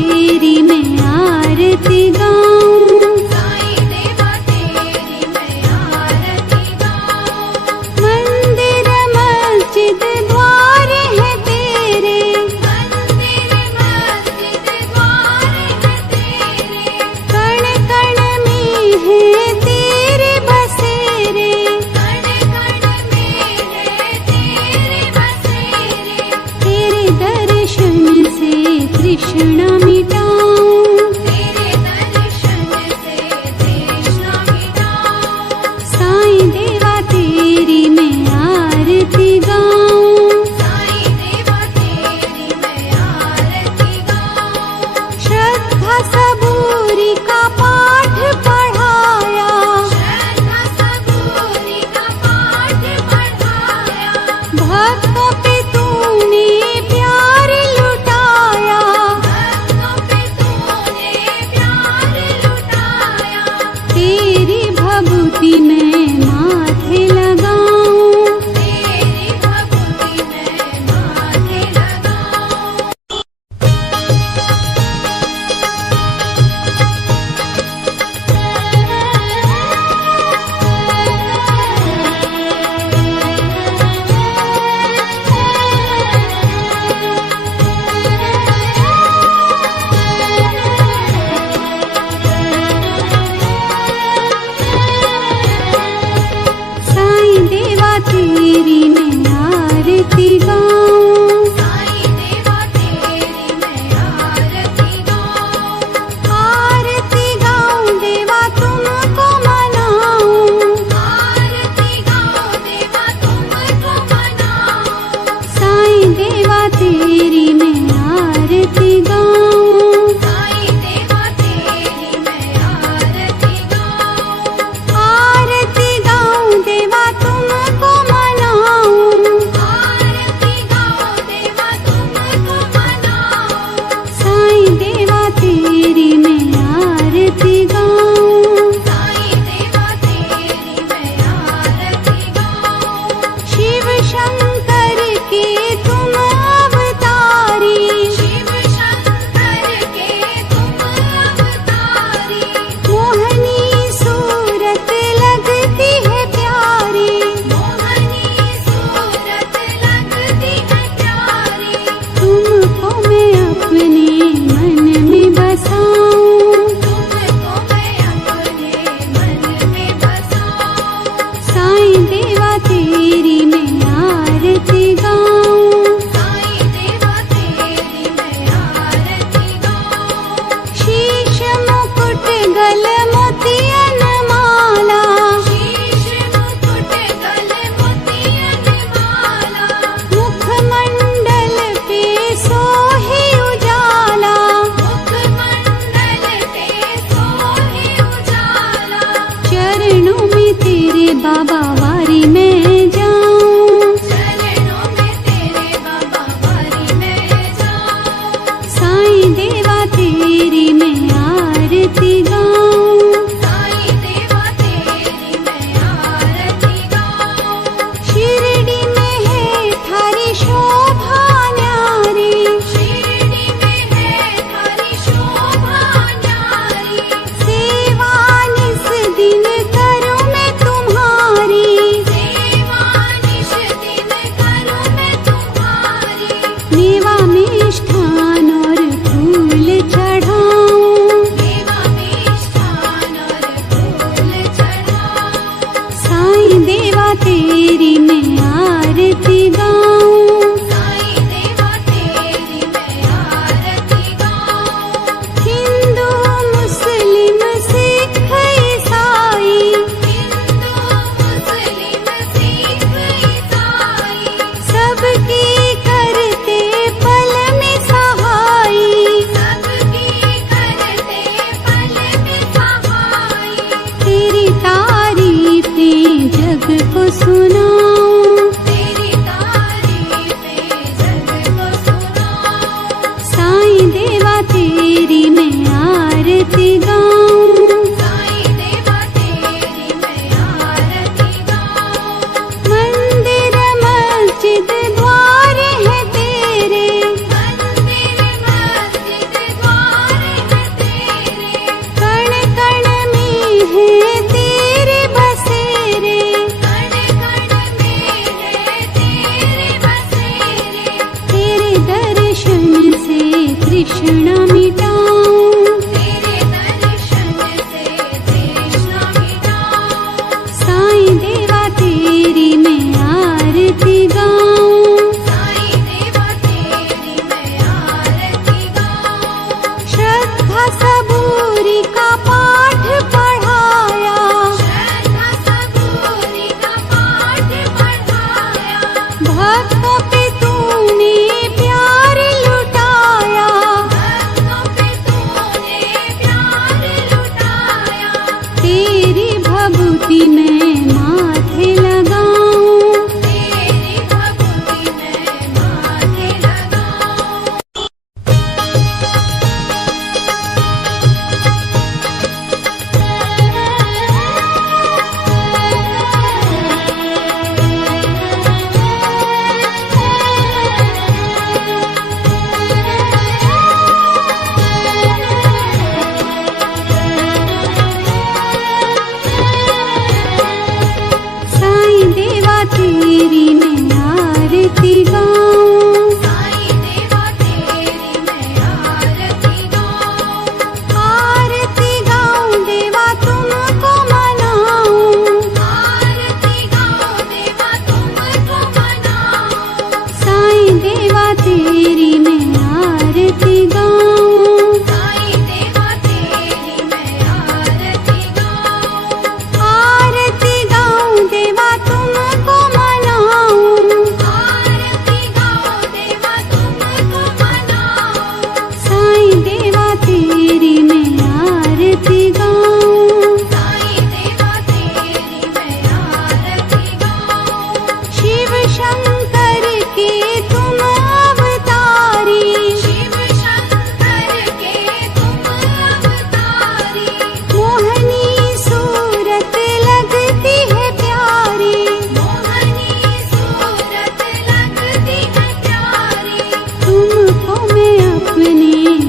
तेरी मैं आरती गाऊं, साईं देवा तेरी मैं आरती गाऊं। मंदिर मस्जिद द्वार है तेरे, मंदिर मस्जिद द्वार है तेरे, कण कण में है तेरे बसेरे, कण कण में है तेरे बसेरे। तेरे दर्शन से तृष्णा मिटाऊं, तेरे दर्शन से तृष्णा मिटाऊं। साईं देवा तेरी मैं आरती गाऊं, साईं देवा तेरी मैं आरती गाऊं। श्रद्धा सबूरी का पाठ पढ़ाया, श्रद्धा सबूरी का पाठ पढ़ाया, भक्तों पे तूने प्यार लुटाया, भक्तों पे तूने प्यार लुटाया। तेरी भभूति मैं माथे लगाऊं, तेरी भक्ति मैं माथे लगाऊं। साईं देवा तेरी मैं आरती गाऊं, साईं देवा तेरी मैं आरती गाऊं। आरती गाऊं देवा तुमको मनाऊं, आरती गाऊं देवा तुमको मनाऊं। साईं देवा तेरी मैं आरती गाऊं, साईं देवा तेरी मैं आरती गाऊं। आरती गाऊं देवा तुमको मनाऊं, आरती गाऊं देवा तुमको मनाऊं। साईं देवा तेरी मैं आरती गाऊं, साईं देवा तेरी मैं आरती गाऊं। शिव शंकर के तुम अवतारी, शिव शंकर के तुम अवतारी, मोहनी सूरत लगती है प्यारी, मोहनी सूरत लगती है प्यारी। तुमको मैं अपने मन में बसाऊं, तुमको मैं अपने मन में बसाऊं। साईं देवा तेरी मैं आरती गाऊं, साईं देवा तेरी मैं आरती गाऊं। शीश मुकुट गल मोतियन माला, शीश मुकुट गल मोतियन माला, मुखमंडल पे सोहे उजाला, मुखमंडल पे सोहे उजाला। चरणों में तेरे बाबा वारी में जाऊं, चरणों में तेरे बाबा वारी में जाऊं। साईं देवा तेरी मैं आरती गाऊं, साईं देवा तेरी मैं आरती गाऊं। शिरडी में है थारी शोभा न्यारी, शिरडी में है थारी शोभा न्यारी, सेवा निस दिन करूं मैं तुम्हारी, सेवा निश दिन करूं मैं तुम्हारी। मेवा मिष्ठान और फूल चढ़ाऊं, देवा मिष्ठान और फूल चढ़ाऊं। साईं देवा तेरी मैं आरती गाऊं, साईं देवा तेरी मैं आरती गाऊं। हिंदू मुस्लिम सिख ईसाई, हिंदू मुस्लिम सिख ईसाई, सबकी करते पल में सहाई, सबकी करते पल में सहाई। तेरी तारीफें जग को सुनाऊं, तेरी तारीफें जग को सुनाऊं। साईं देवा तेरी मैं आरती गाऊं, साईं देवा तेरी मैं आरती गाऊं। मंदिर मस्जिद द्वार है तेरे, मंदिर मस्जिद द्वार तृष्णा मिटाऊं। तेरे दर्शन से तृष्णा मिटाऊं। साईं देवा तेरी मैं आरती गाऊं। साईं देवा तेरी मैं आरती गाऊं। श्रद्धा सबूरी का पाठ पढ़ाया। श्रद्धा सबूरी का पाठ पढ़ाया। भक्तों पे तूने प्यार लुटाया। भक्तों पे तूने प्यार लुटाया। तेरी भभूति मैं माथे लगाऊं। तेरी भक्ति मैं माथे लगाऊं। साईं देवा तेरी मैं आरती गाऊं। साईं देवा तेरी मैं आरती गाऊं। आरती गाऊं देवा तुमको मनाऊं। आरती गाऊं देवा तुमको मनाऊं। साईं देवा तेरी मैं आरती गाऊं। साईं देवा तेरी मैं आरती गाऊं। आरती गाऊं देवा तुमको मनाऊं। आरती गाऊं देवा तुमको मनाऊं। साईं देवा तेरी मैं आरती गाऊं। साईं देवा तेरी मैं आरती गाऊं। शिव शंकर के तुम अवतारी। शिव शंकर के तुम अवतारी। मोहनी सूरत लगती है प्यारी। मोहनी सूरत लगती है प्यारी। तुमको मैं अपने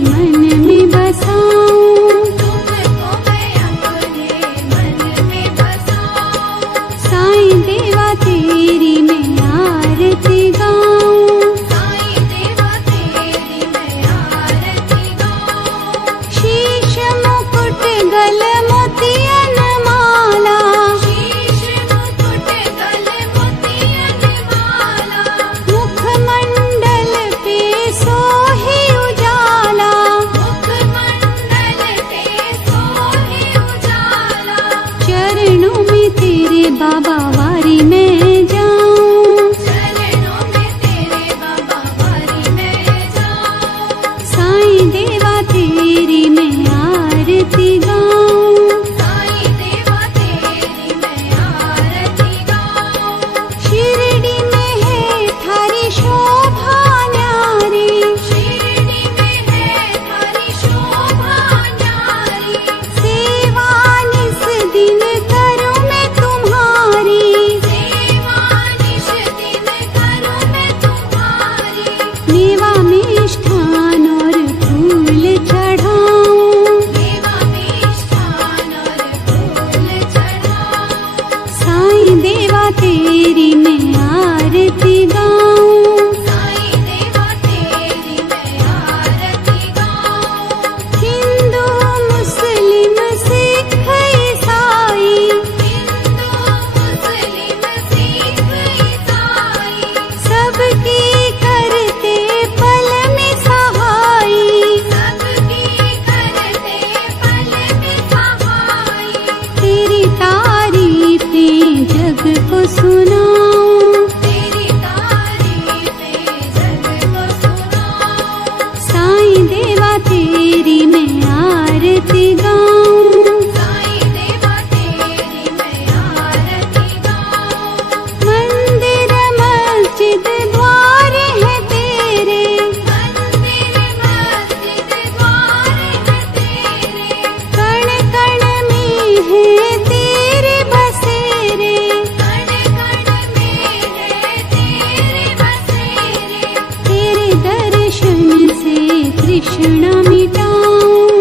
मन में बसाऊं। तुमको मैं अपने मन में बसाऊं। साईं देवा तेरी मैं आरती गाऊं। साईं देवा तेरी मैं आरती गाऊं। शीश मुकुट गल मोतियन माला। शीश मुकुट गल मोतियन माला। मुखमंडल पे सोहे उजाला। मुखमंडल पे सोहे उजाला। चरणों में तेरे बाबा वारी मैं जाऊं। चरणों में तेरे बाबा वारी मैं जाऊं। साईं देवा तेरी मैं आरती गाऊं। साईं देवा तेरी मैं आरती गाऊं। शिरडी में है थारी शोभा न्यारी। शिरडी में है थारी शोभा न्यारी। सेवा निस दिन करूं मैं तुम्हारी। सेवा निश दिन करूं मैं तुम्हारी। मेवा मिष्ठान और फूल चढ़ाऊं। देवा मिष्ठान और फूल चढ़ाऊं। साईं देवा तेरी मैं आरती गाऊं। साईं देवा तेरी मैं आरती गाऊं। हिंदू मुस्लिम सिख ईसाई। हिंदू मुस्लिम सिख ईसाई। सबकी करते पल में सहाई। सबकी करते पल में सहाई। तेरी तारीफें जग को सुनाऊं। तेरी तारीफें जग को सुनाऊं। साईं देवा तेरी मैं आरती गाऊं। साईं देवा तेरी मैं आरती गाऊं। मंदिर मस्जिद द्वार है तेरे। मंदिर मस्जिद द्वार है तेरे। कण कण में है तेरे बसेरे। कण कण में है तेरे बसेरे। तेरे दर्शन से तृष्णा मिटाऊं।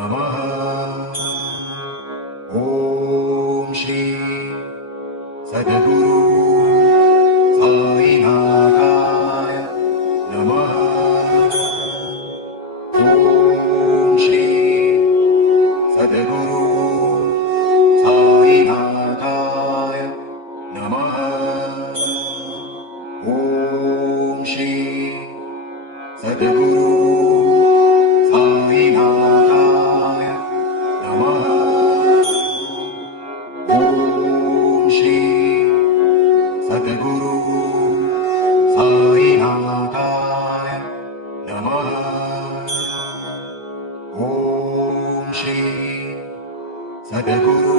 नमः ॐ श्री सद्गुरु साईनाथाय नमः ॐ श्री सद्गुरु साईनाथाय नमः ॐ श्री सद्गुरु साईनाथाय नमः ॐ श्री सद्गुरु साईनाथाय नमः ॐ श्री सद्गुरु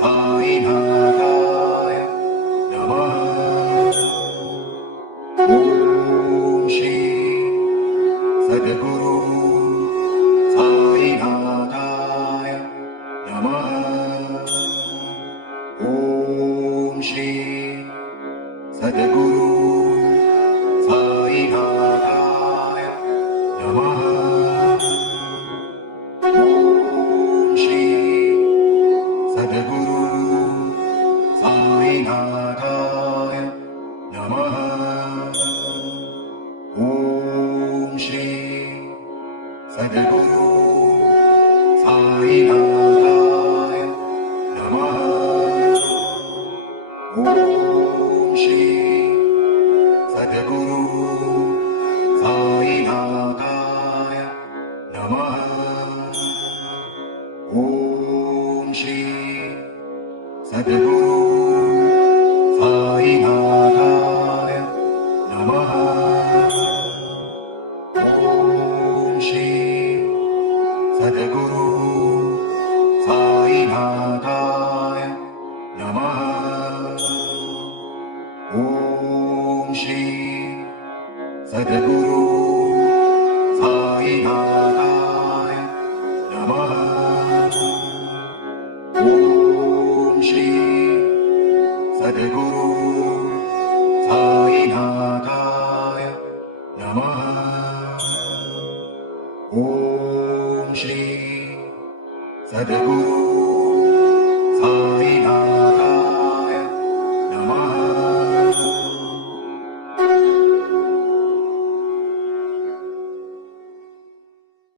साईनाथाय नमः ॐ श्री सद्गुरु साईनाथाय नमः ॐ श्री सद्गुरु साईनाथाय नमः ॐ श्री सद्गुरु साईनाथाय नमः ॐ श्री सद्गुरु साईनाथाय नमः ॐ श्री सद्गुरु साईनाथाय नमः ॐ श्री सद्गुरु साईनाथाय नमः ॐ श्री सद्गुरु साईनाथाय नमः ॐ श्री सद्गुरु साईनाथाय नमः ॐ श्री सद्गुरु साईनाथाय नमः ॐ श्री सद्गुरु